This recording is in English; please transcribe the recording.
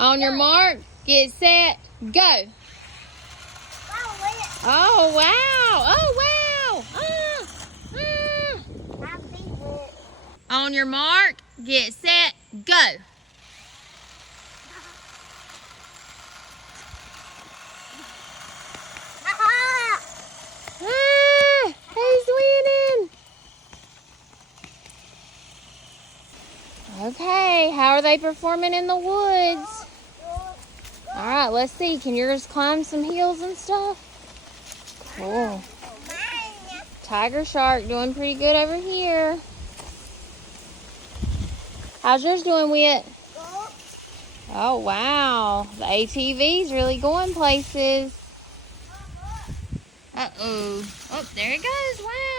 On your mark, get set, go. Oh, wow. Oh, wow. On your mark, get set, go. Who's winning? Okay, how are they performing in the woods? All right, let's see. Can yours climb some hills and stuff? Cool. Tiger Shark doing pretty good over here. How's yours doing, Wit? Oh, wow. The ATV's really going places. Uh-oh. Oh, there it goes. Wow.